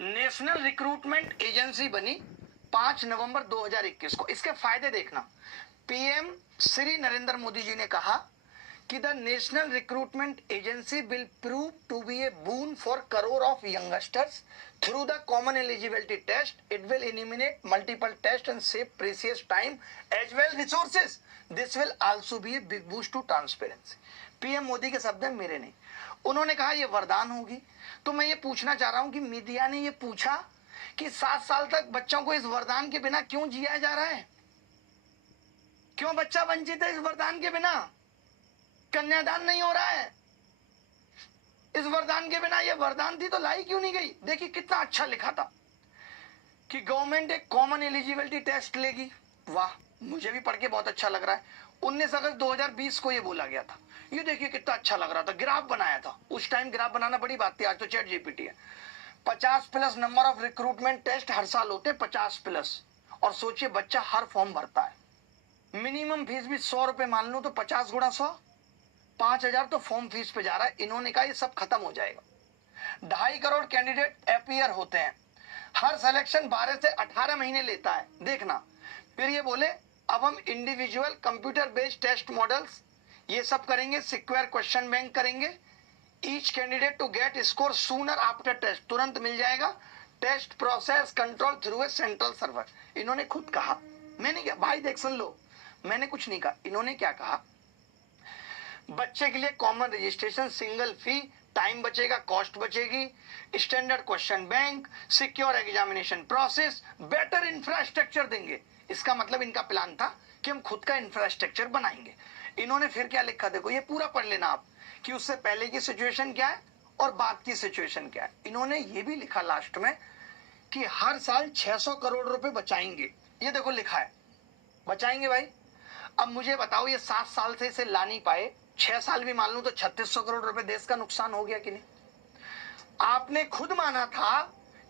National recruitment agency बनी 5 नवंबर 2021 को। इसके फायदे देखना। पीएम श्री नरेंद्र मोदी जी ने कहा कि the national recruitment agency will prove to be a boon for crore of youngsters through the common eligibility test. It will eliminate multiple test and save precious time as well resources. This will also be a big boost to transparency. PM Modi के शब्द हैं, मेरे नहीं। उन्होंने कहा ये वरदान होगी। तो मैं ये पूछना चाह रहा हूं कि मीडिया ने ये पूछा कि 7 साल तक बच्चों को इस वरदान के बिना क्यों जिया जा रहा है? क्यों बच्चा वंचित है इस वरदान के बिना? कन्यादान नहीं हो रहा है इस वरदान के बिना। ये वरदान थी तो लाई क्यों नहीं गई? देखिए कितना अच्छा लिखा था कि गवर्नमेंट एक कॉमन एलिजिबिलिटी टेस्ट लेगी। वाह, मुझे भी पढ़ के बहुत अच्छा लग रहा है। 19 अगस्त 2020 को ये बोला गया था। ये देखिए कितना अच्छा लग रहा था, ग्राफ बनाया था। उस टाइम ग्राफ बनाना बड़ी बात थी, आज तो चैट जीपीटी है। 50+ नंबर ऑफ रिक्रूटमेंट टेस्ट हर साल होते हैं, 50+। और सोचिए बच्चा हर फॉर्म भरता है। मिनिमम फीस भी 100 रुपए मान लो तो 50 गुणा 100, 5000 तो फॉर्म फीस पे जा रहा है। इन्होंने कहा ये सब खत्म हो जाएगा। 2.5 करोड़ कैंडिडेट अपीयर होते हैं। हर सिलेक्शन 12 से 18 महीने लेता है। देखना, फिर ये बोले अब हम individual computer based test models ये सब करेंगे, सिक्योर क्वेश्चन बैंक करेंगे। Each candidate to get score sooner after test, तुरंत मिल जाएगा। Test process control through a central server. इन्होंने खुद कहा, मैंने क्या भाई देख सुन लो, मैंने कुछ नहीं कहा। इन्होंने क्या कहा? बच्चे के लिए कॉमन रजिस्ट्रेशन, सिंगल फी, टाइम बचेगा, कॉस्ट बचेगी, standard question bank, secure examination process, better infrastructure देंगे। इसका मतलब इनका प्लान था कि हम खुद का इंफ्रास्ट्रक्चर बनाएंगे। इन्होंने फिर क्या लिखा देखो, ये पूरा पढ़ लेना आप कि उससे पहले की सिचुएशन क्या है और बाद की सिचुएशन क्या है। इन्होंने ये भी लिखा लास्ट में कि हर साल 600 करोड़ रुपए बचाएंगे। ये देखो लिखा है, बचाएंगे भाई। अब मुझे बताओ, ये 7 साल से इसे ला नहीं पाए, 6 साल भी मान लूं तो 3600 करोड़ रुपए देश का नुकसान हो गया कि नहीं? आपने खुद माना था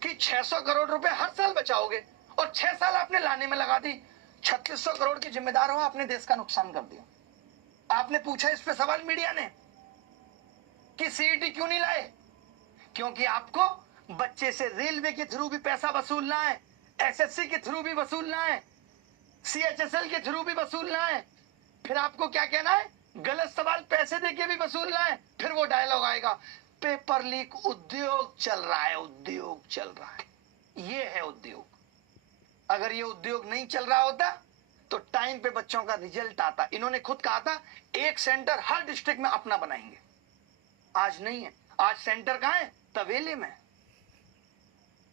कि 600 करोड़ रुपए हर साल बचाओगे और 6 साल आपने लाने में लगा दी। 3600 करोड़ के जिम्मेदार हो, आपने देश का नुकसान कर दिया। आपने पूछा इस पे सवाल मीडिया ने कि सीईटी क्यों नहीं लाए? क्योंकि आपको बच्चे से रेलवे के थ्रू भी पैसा वसूलना है, एसएससी के थ्रू भी वसूलना है, सीएचएसएल के थ्रू भी वसूलना है। फिर आपको क्या कहना है? गलत सवाल पैसे देके भी वसूलना है। फिर वो डायलॉग आएगा, पेपर लीक उद्योग चल रहा है, उद्योग चल रहा है। ये है उद्योग। अगर ये उद्योग नहीं चल रहा होता तो टाइम पे बच्चों का रिजल्ट आता। इन्होंने खुद कहा था एक सेंटर हर डिस्ट्रिक्ट में अपना बनाएंगे। आज नहीं है। आज सेंटर कहां है? तवेले में।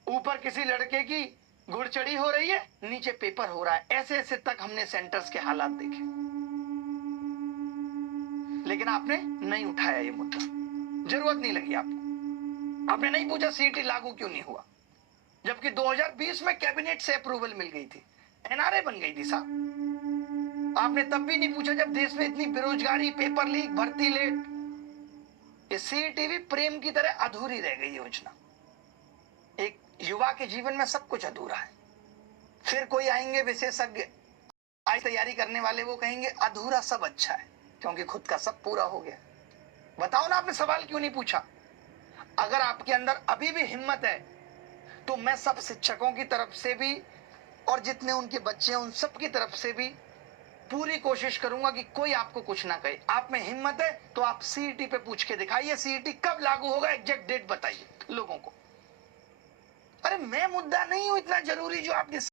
ऊपर किसी लड़के की गुड़चड़ी हो रही है, नीचे पेपर हो रहा है। ऐसे ऐसे तक हमने सेंटर्स के हालात देखे, लेकिन आपने नहीं उठाया ये मुद्दा। जरूरत नहीं लगी आपको। आपने नहीं पूछा सीईटी लागू क्यों नहीं हुआ, जबकि 2020 में कैबिनेट से अप्रूवल मिल गई थी, एनआरए बन गई थी साहब। आपने तब भी नहीं पूछा जब देश में इतनी बेरोजगारी, पेपर लीक, भर्ती लेट। ये सीईटी भी प्रेम की तरह अधूरी रह गई योजना। एक युवा के जीवन में सब कुछ अधूरा है। फिर कोई आएंगे विशेषज्ञ, आज तैयारी करने वाले, वो कहेंगे अधूरा सब अच्छा है, क्योंकि खुद का सब पूरा हो गया। बताओ ना, आपने सवाल क्यों नहीं पूछा? अगर आपके अंदर अभी भी हिम्मत है तो मैं सब शिक्षकों की तरफ से भी और जितने उनके बच्चे हैं उन सब की तरफ से भी पूरी कोशिश करूंगा कि कोई आपको कुछ ना कहे। आप में हिम्मत है तो आप सीईटी पे पूछ के दिखाइए, सीईटी कब लागू होगा, एग्जैक्ट डेट बताइए लोगों को। अरे मैं मुद्दा नहीं हूं इतना जरूरी जो आपने